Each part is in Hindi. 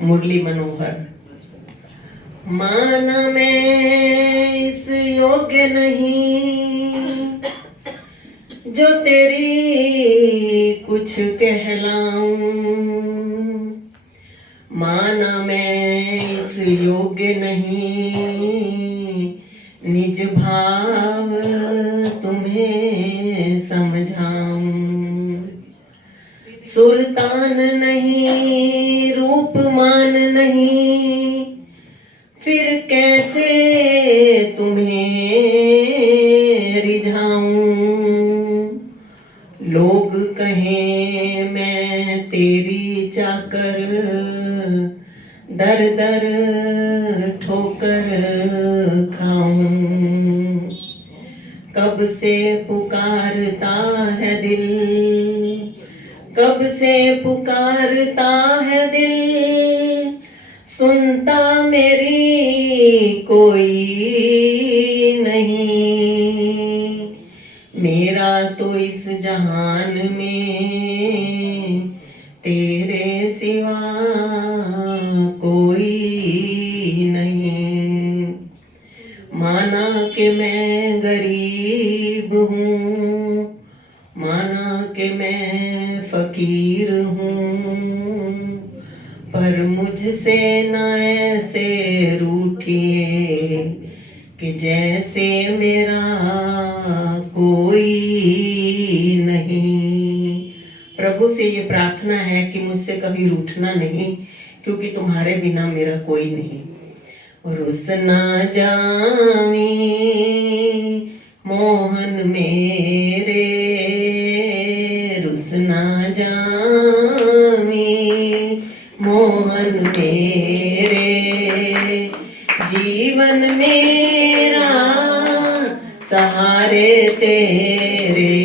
मुरली मनोहर। माना मैं इस योग्य नहीं जो तेरी कुछ कहलाऊं, माना मैं इस योग्य नहीं निज भाव तुम्हें समझाऊं। सुल्तान नहीं रूपमान नहीं, फिर कैसे तुम्हें रिझाऊं। लोग कहें मैं तेरी चाकर, दर दर ठोकर खाऊं। कब से पुकारता है दिल, कब से पुकारता है दिल, सुनता मेरी कोई नहीं। मेरा तो इस जहान में तेरे सिवा कोई नहीं। माना कि मैं गरीब हूँ, माना कि मैं फकीर हूँ, पर मुझसे न ऐसे रूठिए कि जैसे मेरा कोई नहीं। प्रभु से ये प्रार्थना है कि मुझसे कभी रूठना नहीं, क्योंकि तुम्हारे बिना मेरा कोई नहीं। रुस ना जामी मोहन मेरे, रुस ना जामी मोहन मेरे, जीवन मेरा सहारे तेरे।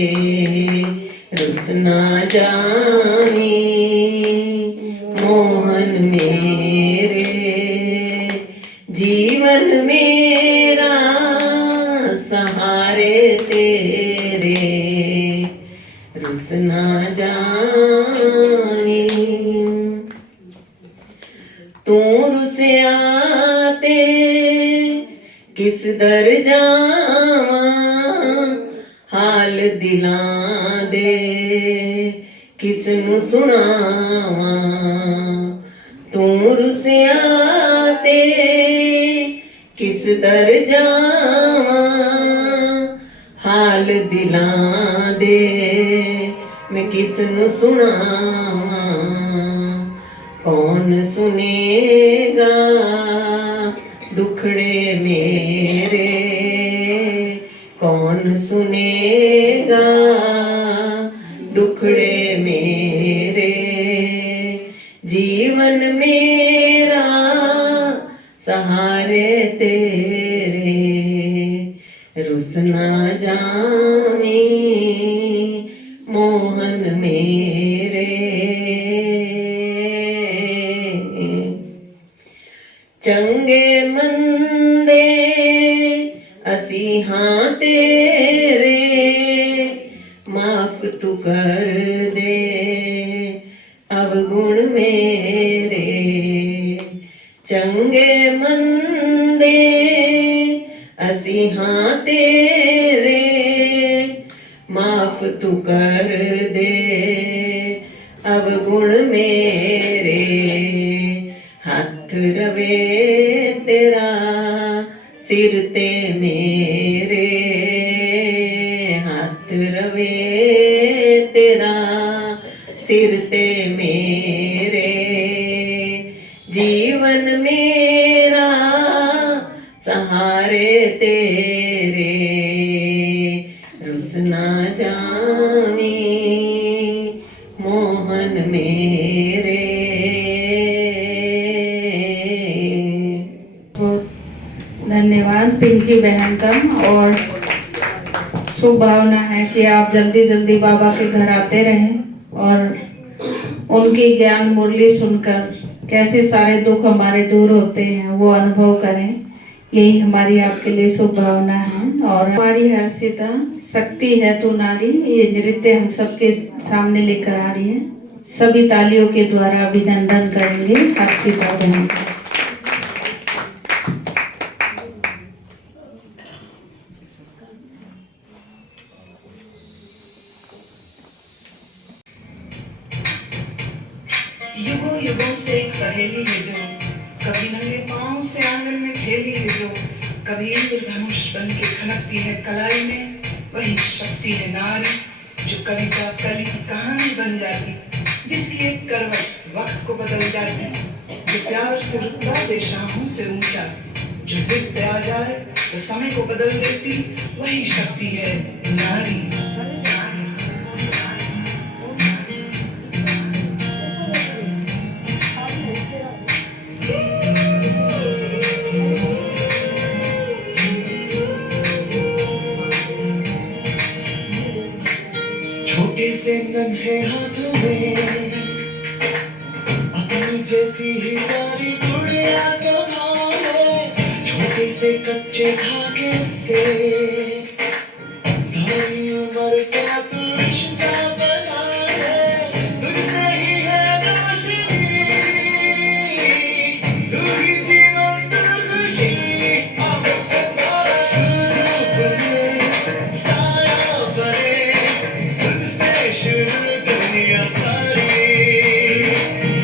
रुस ना जामी मोहन मेरे, जीवन मेरा सहारे तेरे। रुस ना जानी तू रुसे आते किस दर जावा, हाल दिलां दे किस नू सुनावा। तू रुसे आते किस दर जावा, हाल दिलां दे मैं किस नू सुनावा। कौन सुनेगा दुखड़े मेरे, कौन सुनेगा दुखड़े मेरे। जीवन मेरा सहारे तेरे। रुस ना जामी मोहन मेरे। चंगे मंदे असी हाँ तेरे, माफ तू कर दे अवगुण मेरे। चंगे मंदे असी हाँ तेरे, माफ तू कर दे अवगुण मेरे। हाथ रवे तेरा सिर ते मेरे, हाथ रवे तेरा सिर ते मेरे। जीवन मेरा सहारे तेरे। रुस ना जामी मोहन मेरे। धन्यवाद पिंकी बहन का। और शुभ भावना है कि आप जल्दी जल्दी बाबा के घर आते रहें और उनकी ज्ञान मुरली सुनकर कैसे सारे दुख हमारे दूर होते हैं वो अनुभव करें। यही हमारी आपके लिए शुभ भावना है। और हमारी हर्षिता शक्ति है तू नारी, ये नृत्य हम सबके सामने लेकर आ रही है। सभी तालियों के द्वारा अभिनंदन करेंगे हर्षिता बहन का। युगों युगों से एक पहेली है जो कभी नंगे पांव से आंगन में खेली है, जो कभी इंद्रधनुष बन के खनकती है कलाई में, वही शक्ति है नारी जो कविता कली कहानी बन जाती, जिसकी एक करवट वक्त को बदल जाती, जो प्यार से रुतबा दे शाहों से ऊंचा, जो जिद पे आ जाए तो समय को बदल देती, वही शक्ति है नारी। छोटे से नन्हे हाथों में अपनी जैसी ही प्यारी गुड़िया संभाले, छोटे से कच्चे धागे से सारी उम्र का तू रिश्ता बना ले, तुझसे ही है रोशनी, तू ही जीवन तू खुशी, अब सदा बने साया बने, तुझसे शुरू दुनिया सारी,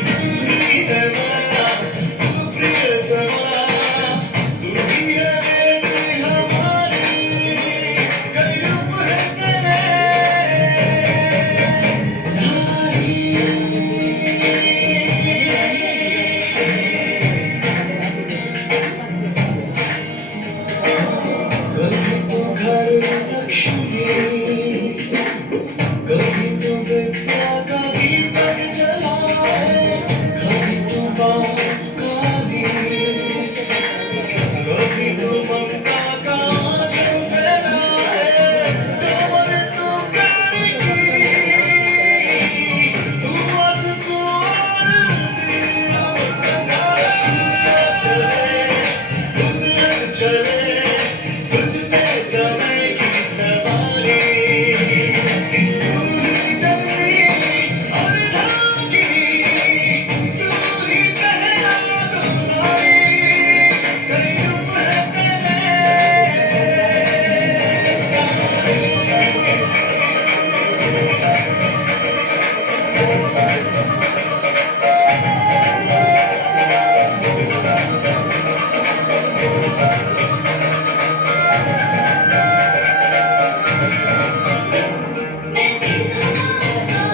तू ही है माया तू प्रियतमा, तू ही है बेटी हमारी, कई रूप है तेरे कभी तू घर लक्ष्मी, कभी तू विद्या का दीपक जलाए, कभी तू माँ काली, कभी तू ममता का आंचल फैलाए, कमर तू प्यारी की, तू मत तू आरती, अब सदा चले, कुदरत चले, तुझसे समय की सवारी, तू ही जगती और धागी, तू ही पहला दुलारी, कई रूप है तेरे। मैं दिल हमारा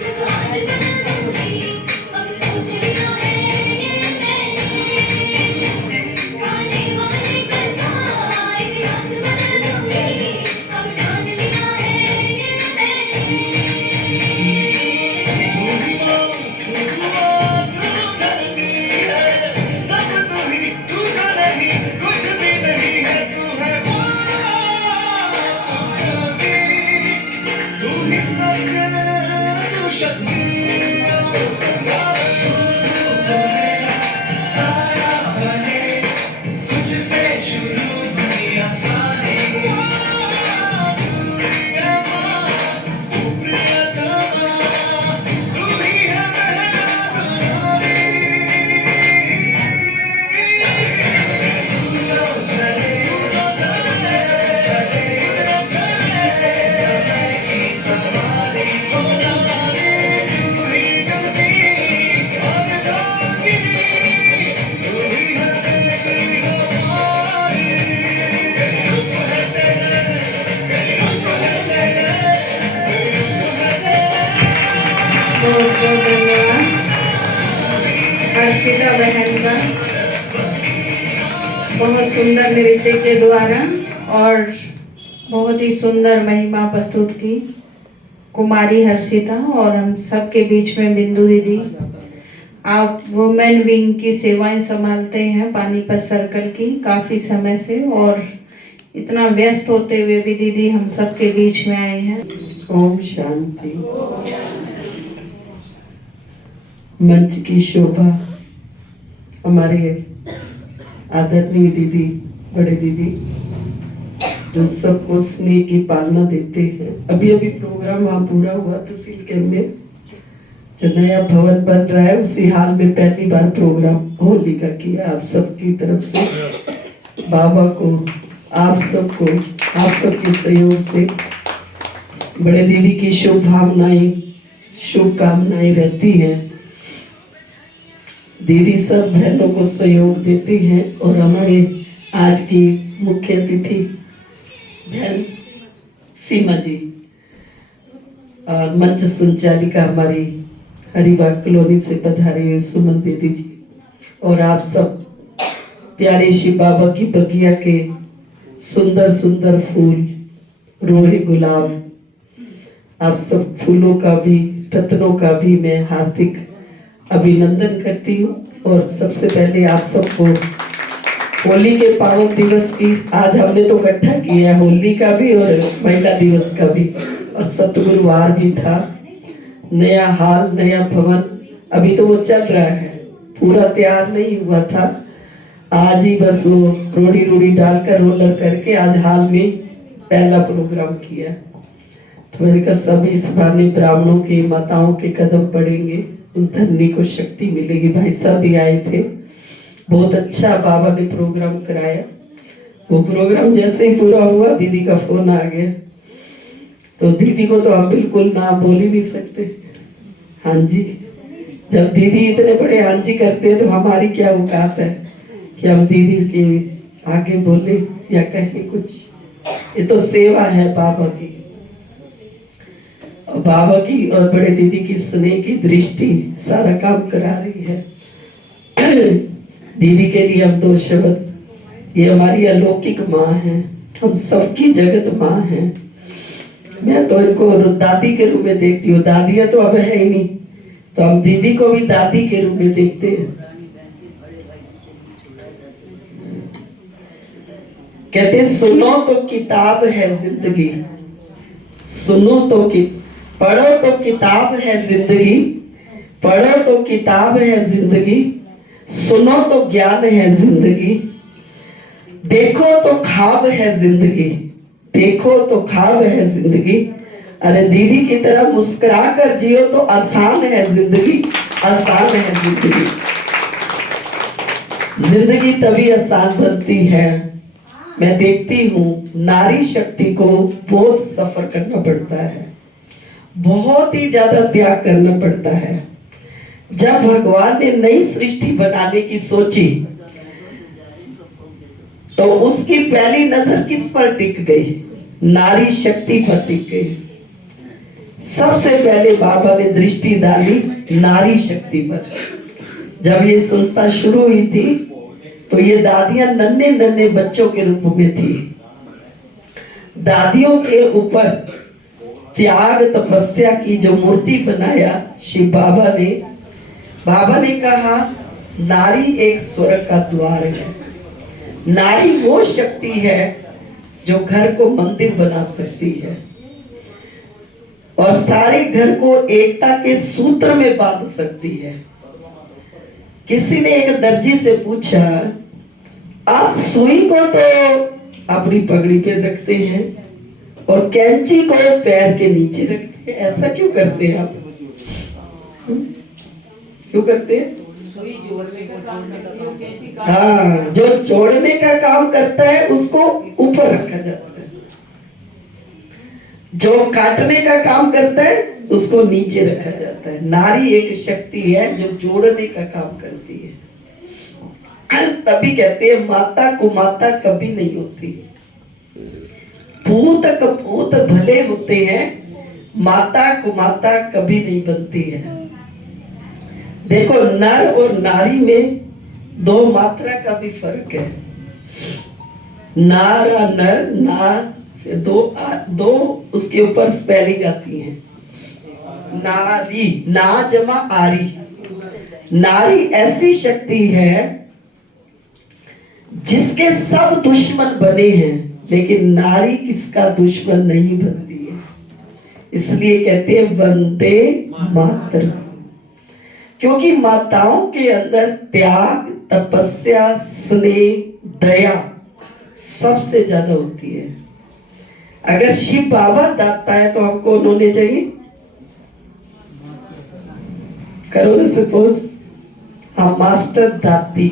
रुक आज बदल दूंगी, अब सोच लिया है ये मैंने, गाने वाले कल का इतिहास बदल दूंगी, अब ठान लिया है ये मैंने। तू ही माँ तू दुआ तू धरती है, सब तू ही, तू जो नहीं कुछ भी नहीं है, तू है तू ही सत्य तू शक्ति, अब साया बने, तुझसे शुरू दुनिया सारी, तू ही है माँ तू प्रियतमा, तू ही है पहला दुलारी, तू जो चले कुदरत चले, समय की सवारी, हो नारी, तू ही जगती और धागिनी, तू ही है बेटी हमारी, कई रूप है तेरे, कई रूप है तेरे, कई रूप है तेरे। बहुत बहुत धन्यवाद हर्षिता बहन का, बहुत सुंदर नृत्य के द्वारा और बहुत ही सुंदर महिमा प्रस्तुत की कुमारी हर्षिता। और हम सबके बीच में बिंदु दीदी, आप वुमेन विंग की सेवाएं संभालते हैं पानीपत सर्कल की काफ़ी समय से, और इतना व्यस्त होते हुए भी दीदी हम सबके बीच में आए हैं। ओम शांति। मंच की शोभा हमारे आदरणीय दीदी, बड़े दीदी जो सबको स्नेह की पालना देते हैं। अभी अभी प्रोग्राम वहाँ पूरा हुआ तहसील कैंप में, जो नया भवन बन रहा है उसी हाल में पहली बार प्रोग्राम होली का किया। आप सबकी तरफ से बाबा को, आप सबको, आप सबके सहयोग से बड़े दीदी की शुभकामनाएं रहती हैं। दीदी सब बहनों को सहयोग देती हैं और हमारे आज की मुख्य अतिथि बहन सीमा जी और मंच संचालिका हमारी हरिबाग कॉलोनी से पधारे हुए सुमन दीदी जी और आप सब प्यारे शिव बाबा की बगिया के सुंदर सुंदर फूल, रोहे गुलाब, आप सब फूलों का भी, रत्नों का भी मैं हार्दिक अभिनंदन करती हूँ। और सबसे पहले आप सबको होली के पावन दिवस की, आज हमने तो इकट्ठा किया है होली का भी और महिला दिवस का भी, और सतगुरुवार भी था। नया हाल, नया भवन अभी तो वो चल रहा है, पूरा तैयार नहीं हुआ था। आज ही बस वो रोड़ी डालकर रोलर करके आज हाल में पहला प्रोग्राम किया। तो मैंने कहा सब इस बहाने ब्राह्मणों के, माताओं के कदम पड़ेंगे, उस धरनी को शक्ति मिलेगी। भाई साहब भी आए थे, बहुत अच्छा बाबा ने प्रोग्राम कराया। वो प्रोग्राम जैसे ही पूरा हुआ दीदी का फोन आ गया, तो दीदी को तो हम बिल्कुल ना बोल ही नहीं सकते। हाँ जी, जब दीदी इतने बड़े हाँ जी करते हैं तो हमारी क्या औकात है कि हम दीदी के आगे बोले या कहें कुछ। ये तो सेवा है बाबा की, और बाबा की और बड़े दीदी की स्नेह की दृष्टि सारा काम करा रही है। दीदी के लिए हम दो शब्द, ये हमारी अलौकिक माँ है, हम सबकी जगत माँ है। मैं तो इनको दादी के रूप में देखती हूँ, दादियाँ तो अब है ही नहीं, तो हम दीदी को भी दादी के रूप में देखते हैं। कहते सुनो तो किताब है जिंदगी, सुनो तो पढ़ो तो किताब है जिंदगी, पढ़ो तो किताब है जिंदगी, सुनो तो ज्ञान है जिंदगी, देखो तो ख्वाब है जिंदगी, देखो तो ख्वाब है जिंदगी। अरे दीदी की तरह मुस्कुरा कर जियो तो आसान है जिंदगी, आसान है जिंदगी। जिंदगी तभी आसान बनती है, मैं देखती हूँ नारी शक्ति को बहुत सफर करना पड़ता है, बहुत ही ज्यादा त्याग करना पड़ता है। जब भगवान ने नई सृष्टि बनाने की सोची तो उसकी पहली नजर किस पर टिक गई? नारी शक्ति पर टिक गई। सबसे पहले बाबा ने दृष्टि डाली नारी शक्ति पर। जब ये संस्था शुरू हुई थी तो ये दादियां नन्हे नन्हे बच्चों के रूप में थी। दादियों के ऊपर त्याग तपस्या की जो मूर्ति बनाया शिव बाबा ने कहा नारी एक स्वर्ग का द्वार है। नारी वो शक्ति है जो घर को मंदिर बना सकती है और सारे घर को एकता के सूत्र में बांध सकती है। किसी ने एक दर्जी से पूछा, आप सुई को तो अपनी पगड़ी पे रखते हैं और कैंची को पैर के नीचे रखते हैं, ऐसा क्यों करते हैं आप? क्यों करते हैं? हाँ, जो जोड़ने का काम करता है उसको ऊपर रखा जाता है, जो काटने का काम करता है उसको नीचे रखा जाता है। नारी एक शक्ति है जो जोड़ने का काम करती है। तभी कहते हैं माता कुमाता कभी नहीं होती। पूत कपूत भले होते हैं, माता कुमाता कभी नहीं बनती है। देखो नर और नारी में दो मात्रा का भी फर्क है। नारा नर, ना फिर दो उसके ऊपर स्पेलिंग आती है। नारी, ना जमा आरी। नारी ऐसी शक्ति है जिसके सब दुश्मन बने हैं, लेकिन नारी किसका दुश्मन नहीं बनती है। इसलिए कहते हैं वंदे मातरम, क्योंकि माताओं के अंदर त्याग, तपस्या, स्नेह, दया सबसे ज्यादा होती है। अगर शिव बाबा दाता है तो हमको उन्होंने चाहिए करो ना सपोज। हाँ, मास्टर दाती,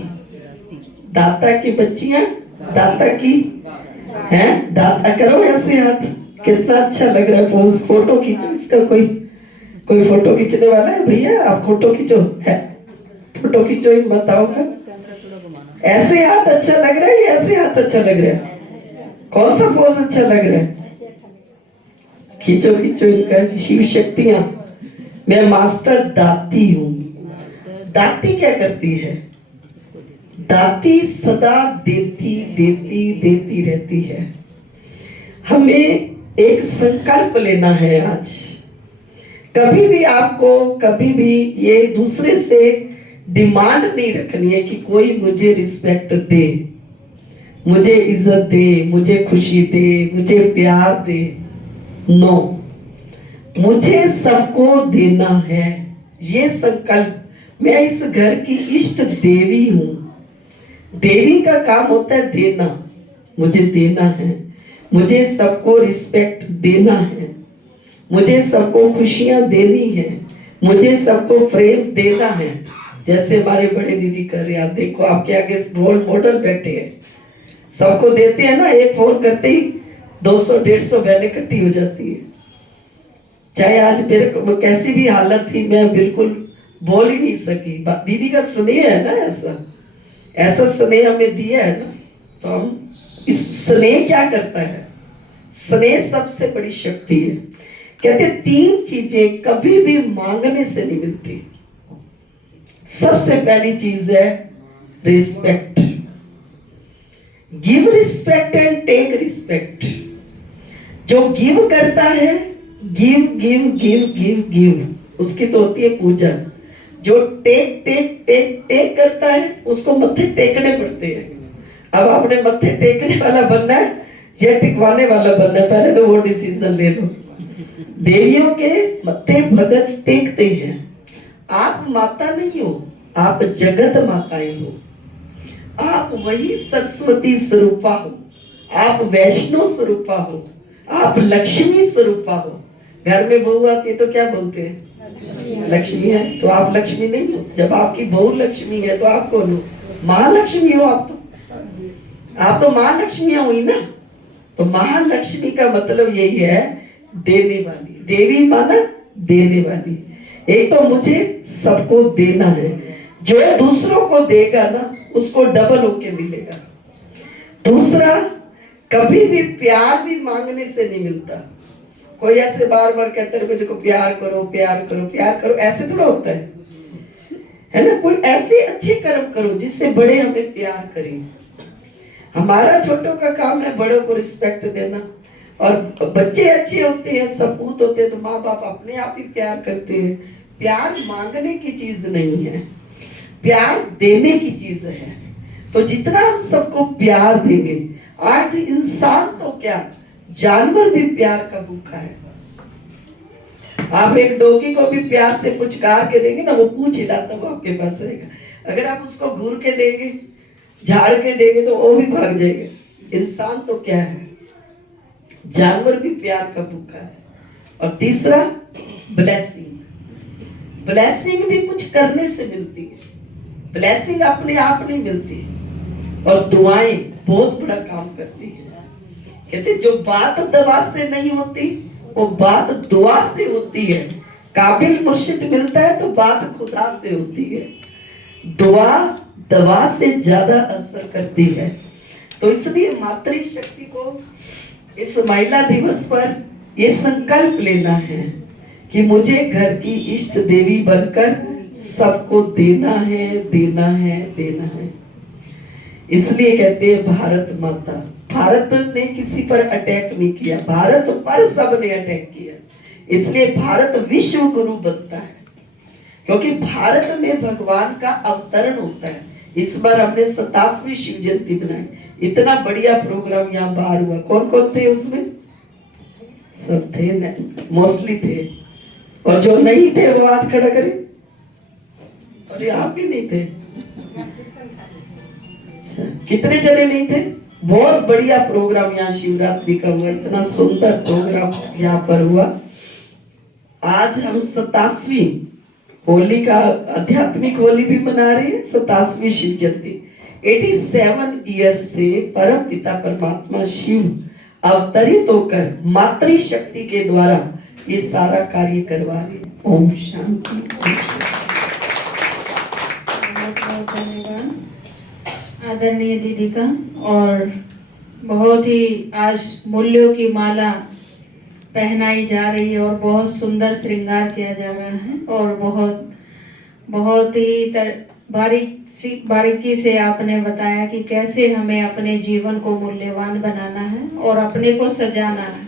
दाता की बच्चियां, दाता की हैं, दाता करो ऐसे हाथ। कितना अच्छा लग रहा है पोज। फोटो खींचो इसका। कोई फोटो खींचने वाला है भैया? आप फोटो खींचो, है फोटो खींचो, हिम्मत आओ का। ऐसे हाथ अच्छा लग रहा है या ऐसे हाथ अच्छा लग रहा है? कौन सा पोज अच्छा लग रहा है? खींचो खींचो इनका। शिव शक्तियां। मैं मास्टर दाती हूं। दाती क्या करती है? दाती सदा देती देती देती रहती है। हमें एक संकल्प लेना है आज। कभी भी आपको कभी भी ये दूसरे से डिमांड नहीं रखनी है कि कोई मुझे रिस्पेक्ट दे, मुझे इज्जत दे, मुझे खुशी दे, मुझे प्यार दे। नो, मुझे सबको देना है। ये संकल्प। मैं इस घर की इष्ट देवी हूं। देवी का काम होता है देना। मुझे देना है, मुझे सबको रिस्पेक्ट देना है, मुझे सबको खुशियां देनी है, मुझे सबको प्रेम देना है। जैसे हमारे बड़े दीदी कर रहे हैं, आप देखो आपके आगे रोल मॉडल बैठे हैं, सबको देते हैं ना। एक फोन करते ही 200-150 बहनें इकट्ठी हो जाती है। चाहे आज मेरे को कैसी भी हालत थी, मैं बिल्कुल बोल ही नहीं सकी। दीदी का स्नेह है ना, ऐसा स्नेह हमें दिया है ना। तो हम इस स्नेह क्या करता है? स्नेह सबसे बड़ी शक्ति है। कहते 3 चीजें कभी भी मांगने से नहीं मिलती। सबसे पहली चीज है respect. Give respect and take respect. जो गिव करता है, give give give give give, उसकी तो होती है पूजा। जो टेक टेक टेक टेक करता है, उसको मत्थे टेकने पड़ते हैं। अब आपने मत्थे टेकने वाला बनना है या टिकवाने वाला बनना है? पहले तो वो डिसीजन ले लो। देवियों के मत्थे भगत टेकते हैं। आप माता नहीं हो, आप जगत माताएं हो। आप वही सरस्वती स्वरूपा हो, आप वैष्णो स्वरूपा हो, आप लक्ष्मी स्वरूपा हो। घर में बहू आती है तो क्या बोलते हैं? लक्ष्मी है। तो आप लक्ष्मी नहीं हो। जब आपकी बहू लक्ष्मी है तो आप कौन हो? महालक्ष्मी हो। आप तो महालक्ष्मियां हुई ना। तो महालक्ष्मी का मतलब यही है देने वाली। देवी माना देने वाली। एक तो मुझे सबको देना है। जो दूसरों को देगा ना, उसको डबल होके मिलेगा। दूसरा, कभी भी प्यार भी मांगने से नहीं मिलता। कोई ऐसे बार बार कहते हैं मुझे को प्यार करो प्यार करो प्यार करो, ऐसे थोड़ा होता है ना। कोई ऐसे अच्छे कर्म करो जिससे बड़े हमें प्यार करें। हमारा छोटों का काम है बड़ों को रिस्पेक्ट देना। और बच्चे अच्छे होते हैं, सपूत होते हैं, तो माँ बाप अपने आप ही प्यार करते हैं। प्यार मांगने की चीज नहीं है, प्यार देने की चीज है। तो जितना हम सबको प्यार देंगे, आज इंसान तो क्या, जानवर भी प्यार का भूखा है। आप एक डॉगी को भी प्यार से पुचकार के देंगे ना, वो पूछ हिलाता वो आपके पास रहेगा। अगर आप उसको घूर के देंगे, झाड़ के देंगे, तो वो भी भाग जाएगा। इंसान तो क्या है, जानवर भी प्यार का भूखा है। और तीसरा, ब्लेसिंग। ब्लेसिंग भी कुछ करने से मिलती है। ब्लेसिंग अपने आप नहीं मिलती। और दुआएं बहुत बड़ा काम करती है। कहते जो बात दवा से नहीं होती, वो बात दुआ से होती है। काबिल मुर्शिद मिलता है तो बात खुदा से होती है। दुआ दवा से ज्यादा असर करती है। तो इसलिए मातृशक्ति को इस महिला दिवस पर ये संकल्प लेना है कि मुझे घर की इष्ट देवी बनकर सबको देना है, देना है, देना है। इसलिए कहते हैं भारत माता। भारत ने किसी पर अटैक नहीं किया, भारत पर सबने अटैक किया। इसलिए भारत विश्व गुरु बनता है, क्योंकि भारत में भगवान का अवतरण होता है। इस बार हमने 27वीं शिव जयंती बनाई। इतना बढ़िया प्रोग्राम यहाँ बाहर हुआ। कौन कौन थे उसमें? सब थे, मोस्टली थे। और जो नहीं थे वो हाथ खड़ा करें। अरे आप ही नहीं थे? अच्छा, कितने जने नहीं थे? बहुत बढ़िया प्रोग्राम यहाँ शिवरात्रि का हुआ। इतना सुंदर प्रोग्राम यहाँ पर हुआ। आज हम 27वीं होली का आध्यात्मिक होली भी मना रहे हैं, 27वीं शिव जयंती। 87 ईयर्स से परम पिता परमात्मा शिव अवतरित होकर मातृशक्ति के द्वारा ये सारा कार्य करवा रहे हैं। ओम शांति। बहुत बहुत धन्यवाद आदरणीय दीदी का। और बहुत ही आज मूल्यों की माला पहनाई जा रही है और बहुत सुंदर श्रृंगार किया जा रहा है और बहुत ही बारीकी से आपने बताया कि कैसे हमें अपने जीवन को मूल्यवान बनाना है और अपने को सजाना है,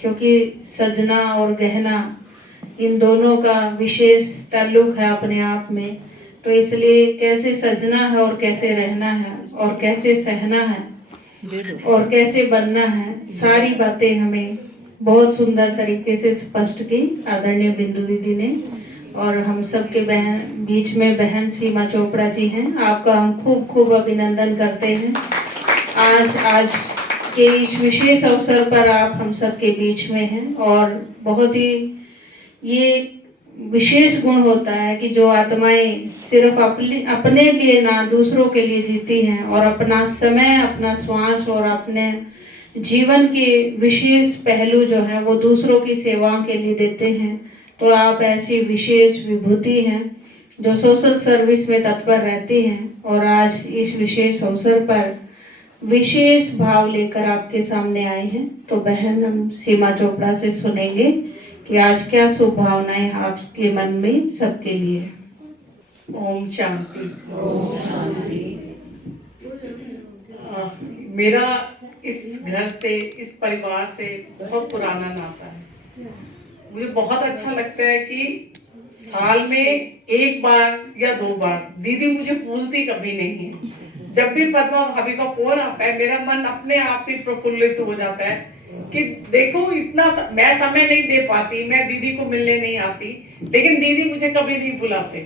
क्योंकि सजना और गहना इन दोनों का विशेष ताल्लुक है अपने आप में। तो इसलिए कैसे सजना है और कैसे रहना है और कैसे सहना है और कैसे बनना है, सारी बातें हमें बहुत सुंदर तरीके से स्पष्ट की आदरणीय बिंदु दीदी ने। और हम सबके बीच में बहन सीमा चोपड़ा जी हैं, आपका हम खूब खूब अभिनंदन करते हैं। आज के इस विशेष अवसर पर आप हम सबके बीच में हैं और बहुत ही ये विशेष गुण होता है कि जो आत्माएं सिर्फ अपने लिए ना दूसरों के लिए जीती हैं और अपना समय, अपना श्वास और अपने जीवन के विशेष पहलू जो है वो दूसरों की सेवाओं के लिए देते हैं। तो आप ऐसी विशेष विभूति हैं जो सोशल सर्विस में तत्पर रहती हैं और आज इस विशेष अवसर पर विशेष भाव लेकर आपके सामने आए हैं। तो बहन हम सीमा चोपड़ा से सुनेंगे कि आज क्या शुभ भावनाएं आपके मन में सबके लिए। ओम शांति। ओम शांति। मेरा इस घर से, इस परिवार से बहुत पुराना नाता है। मुझे बहुत अच्छा लगता है कि साल में एक बार या 2 बार दीदी मुझे भूलती कभी नहीं है। जब भी पद्मा भाभी का फोन आता है मेरा मन अपने आप ही प्रफुल्लित हो जाता है कि देखो इतना मैं समय नहीं दे पाती, मैं दीदी को मिलने नहीं आती, लेकिन दीदी मुझे कभी नहीं बुलाते।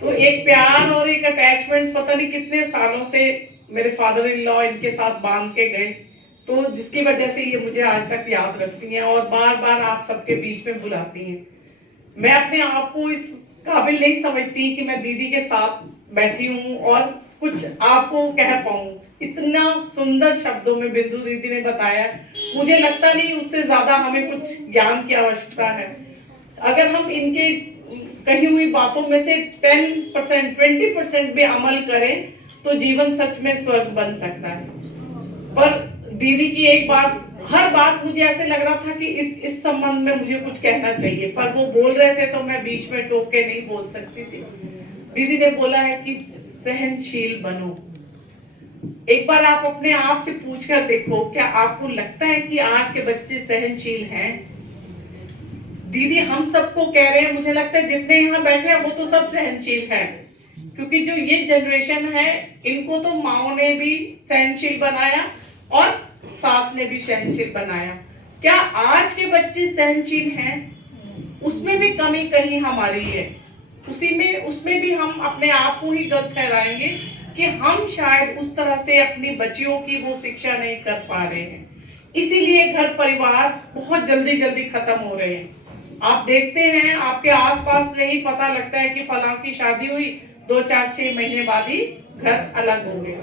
तो एक प्यार और एक अटैचमेंट पता नहीं कितने सालों से मेरे फादर इन लॉ इनके साथ बांध के गए, तो जिसकी वजह से ये मुझे आज तक याद रखती हैं और बार बार आप सबके बीच में बुलाती हैं। मैं अपने आप को इस काबिल नहीं समझती कि मैं दीदी के साथ बैठी हूँ और कुछ आपको कह पाऊँ। इतना सुंदर शब्दों में बिंदु दीदी ने बताया, मुझे लगता नहीं उससे ज्यादा हमें कुछ ज्ञान की आवश्यकता है। अगर हम इनके कही हुई बातों में से 10%, 20% भी अमल करें तो जीवन सच में स्वर्ग बन सकता है। पर दीदी की एक बात, हर बात मुझे ऐसे लग रहा था कि इस संबंध में मुझे कुछ कहना चाहिए, पर वो बोल रहे थे तो मैं बीच में टोक के नहीं बोल सकती थी। दीदी ने बोला है कि सहनशील बनो। एक बार आप अपने आप से पूछकर देखो, क्या आपको लगता है कि आज के बच्चे सहनशील हैं? दीदी हम सबको कह रहे हैं, मुझे लगता है जितने यहाँ बैठे हैं वो तो सब सहनशील हैं, क्योंकि जो ये जनरेशन है इनको तो माओ ने भी सहनशील बनाया और सास ने भी सहनशील बनाया। क्या आज के बच्चे सहनशील हैं? उसमें भी कमी कहीं हमारी है, उसमें भी हम अपने आप को ही गलत ठहराएंगे कि हम शायद उस तरह से अपनी बच्चियों की वो शिक्षा नहीं कर पा रहे हैं। इसीलिए घर परिवार बहुत जल्दी खत्म हो रहे हैं। आप देखते हैं आपके आसपास से ही पता लगता है कि फलां की शादी हुई, 2, 4, 6 महीने बाद ही घर अलग हो गए,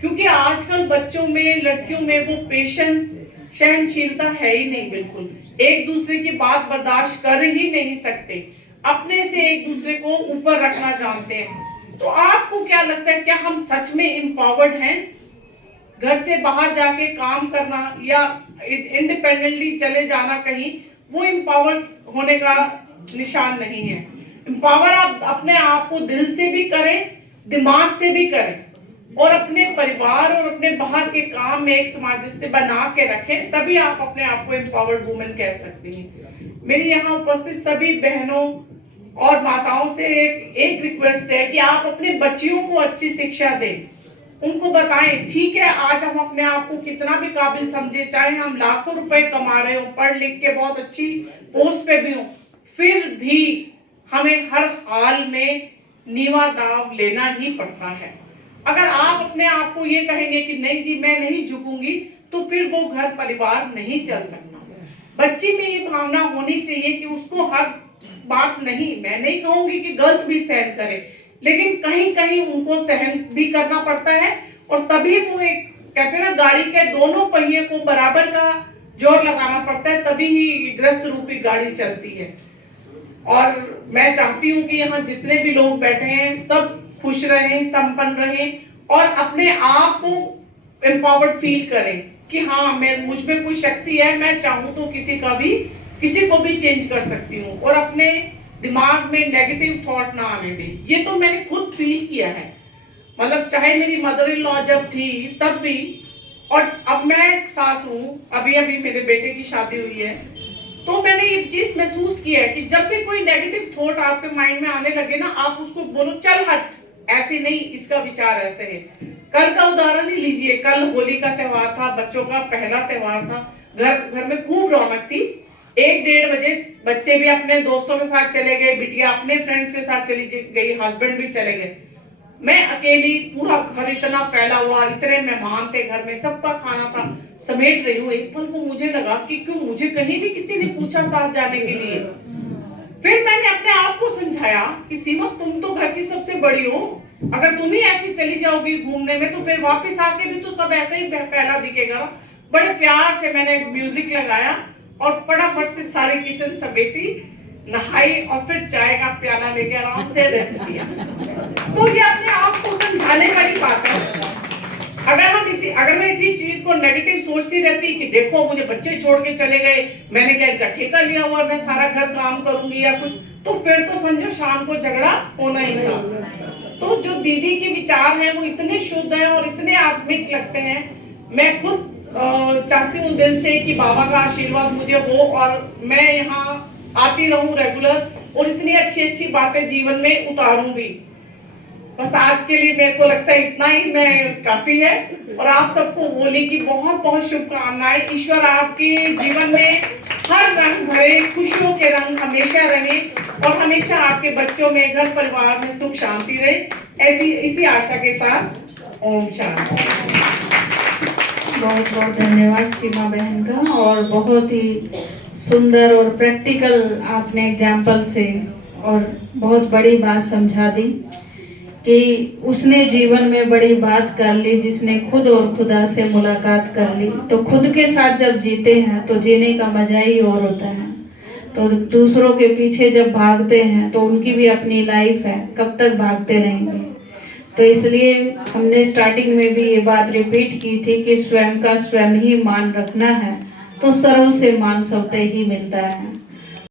क्योंकि आजकल बच्चों में, लड़कियों में वो पेशेंस, सहनशीलता है ही नहीं। बिल्कुल एक दूसरे की बात बर्दाश्त कर ही नहीं सकते, अपने से एक दूसरे को ऊपर रखना जानते हैं। तो आपको क्या लगता है, क्या हम सच में एम्पावर्ड हैं? घर से बाहर जाके काम करना या इंडिपेंडेंटली चले जाना कहीं, वो एम्पावर्ड होने का निशान नहीं है। एम्पावर आप अपने आप को दिल से भी करें, दिमाग से भी करें और अपने परिवार और अपने बाहर के काम में एक सामंजस्य बना के रखें, तभी आप अपने आप को एम्पावर्ड वुमेन कह सकती हैं। मेरी यहाँ उपस्थित सभी बहनों और माताओं से एक रिक्वेस्ट है कि आप अपने बच्चियों को अच्छी शिक्षा दें, उनको बताएं ठीक है आज हम अपने आप को कितना भी काबिल समझे, चाहे हम लाखों रुपए कमा रहे हो, पढ़ लिख के बहुत अच्छी पोस्ट पे भी हो, फिर भी हमें हर हाल में नीवा दाव लेना ही पड़ता है। अगर आप अपने आप को ये कहेंगे कि नहीं जी मैं नहीं झुकूंगी, तो फिर वो घर परिवार नहीं चल सकता। बच्ची में ये भावना होनी चाहिए कि उसको हर बात नहीं, मैं नहीं कहूंगी कि गलत भी सहन करे, लेकिन कहीं कहीं उनको सहन भी करना पड़ता है। और तभी वो एक कहते हैं ना, गाड़ी के दोनों पहिए को बराबर का जोर लगाना पड़ता है, तभी ही ग्रस्त रूपी गाड़ी चलती है। और मैं चाहती हूँ कि यहाँ जितने भी लोग बैठे हैं सब खुश रहें, संपन्न रहें और अपने आप को एम्पावर्ड फील करें कि हाँ, मैं मुझ में कोई शक्ति है, मैं चाहूँ तो किसी को भी चेंज कर सकती हूँ। और अपने दिमाग में नेगेटिव थॉट ना आने दें। ये तो मैंने खुद फील किया है, मतलब चाहे मेरी मदर इन लॉ जब थी तब भी, और अब मैं सास हूँ, अभी अभी मेरे बेटे की शादी हुई है, तो मैंने ये चीज महसूस की है कि जब भी कोई नेगेटिव थॉट आपके माइंड में आने लगे ना, आप उसको बोलो चल हट, ऐसे नहीं, इसका विचार ऐसे है। कल का उदाहरण ही लीजिए, कल होली का त्योहार था, बच्चों का पहला त्योहार था, घर में खूब रौनक थी। 1-1:30 बजे बच्चे भी अपने दोस्तों के साथ चले गए, बिटिया अपने फ्रेंड्स के साथ चली गई, हस्बैंड भी चले गए, मैं अकेली, पूरा घर इतना फैला हुआ, इतने मेहमान थे घर में, सबका खाना था, समेट रही हूँ। एक पल को मुझे लगा कि क्यों मुझे कहीं भी किसी ने पूछा साथ जाने के लिए। फिर मैंने अपने आप को समझाया कि सीमा, तुम तो घर की सबसे बड़ी हो, अगर तुम ही ऐसी चली जाओगी घूमने में तो फिर वापस आके भी तो सब ऐसे ही फैला दिखेगा। बड़े प्यार से मैंने म्यूजिक लगाया और फटाफट से सारी किचन समेटी, नहाई और फिर चाय का प्याला लेके आराम से रेस्ट किया। तो ये अपने आप को समझाने वाली बात है। अगर मैं इसी चीज को नेगेटिव सोचती रहती कि देखो मुझे बच्चे छोड़ के चले गए, मैंने क्या इनका ठेका लिया हुआ, मैं सारा घर काम करूंगी या कुछ, तो फिर तो समझो शाम को झगड़ा होना ही था। तो जो दीदी के विचार हैं वो इतने शुद्ध हैं और इतने आत्मिक लगते हैं। मैं खुद चाहती हूँ दिल से कि बाबा का आशीर्वाद मुझे हो और मैं यहाँ आती रहूं रेगुलर और इतनी अच्छी बातें जीवन में उतारूं भी। बस आज के लिए मेरे को लगता है इतना ही मैं काफी है। और आप सबको होली की बहुत बहुत शुभकामनाएं। ईश्वर आपके जीवन में हर रंग भरे खुशियों के रंग हमेशा रहे और हमेशा आपके बच्चों में, घर परिवार में सुख शांति रहे, इसी आशा के साथ ओम शांति। बहुत बहुत धन्यवाद सीमा बहन का, और बहुत ही सुंदर और प्रैक्टिकल आपने एग्जाम्पल से और बहुत बड़ी बात समझा दी कि उसने जीवन में बड़ी बात कर ली, जिसने खुद और खुदा से मुलाकात कर ली। तो खुद के साथ जब जीते हैं तो जीने का मजा ही और होता है। तो दूसरों के पीछे जब भागते हैं तो उनकी भी अपनी लाइफ है, कब तक भागते रहेंगे। तो इसलिए हमने स्टार्टिंग में भी ये बात रिपीट की थी कि स्वयं का स्वयं ही मान रखना है तो सर्व से मान स्वतः ही मिलता है।